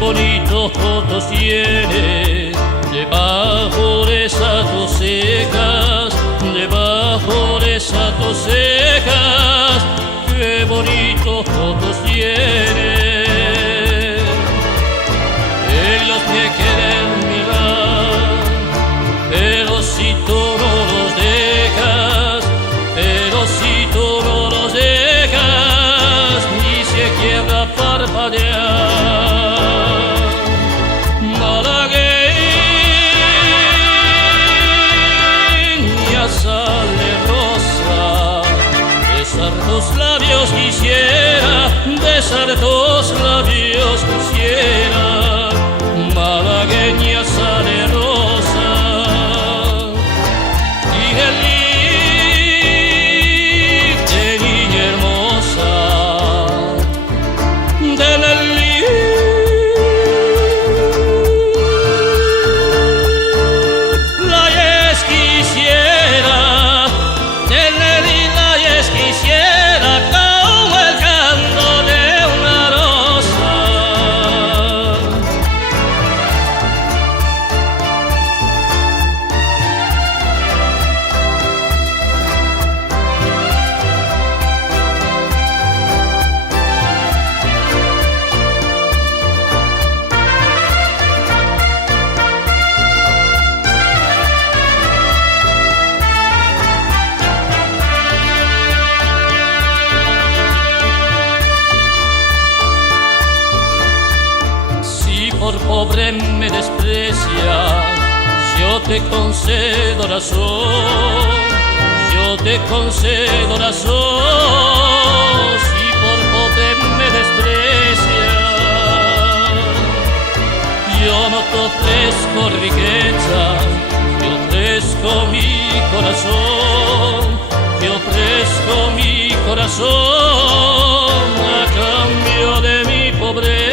bonitos fotos tiene debajo de esas dos cejas, debajo de esas dos cejas, qué bonitos fotos tiene. Ellos me quieren mirar, pero si tú no los dejas, pero si tú no los dejas, ni siquiera parpadear. Sale rosa, besar tus labios quisiera, besar tus labios quisiera, malagueña sale rosa, de niña hermosa, de la por pobre me desprecias, yo te concedo razón, yo te concedo razón. Si por pobre me desprecias, yo no te ofrezco riqueza, te ofrezco mi corazón, te ofrezco mi corazón a cambio de mi pobreza.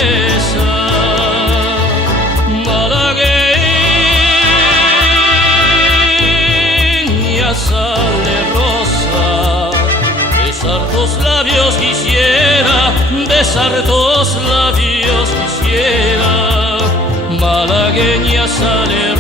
Sale rosa, besar tus labios quisiera, besar tus labios quisiera, malagueña sale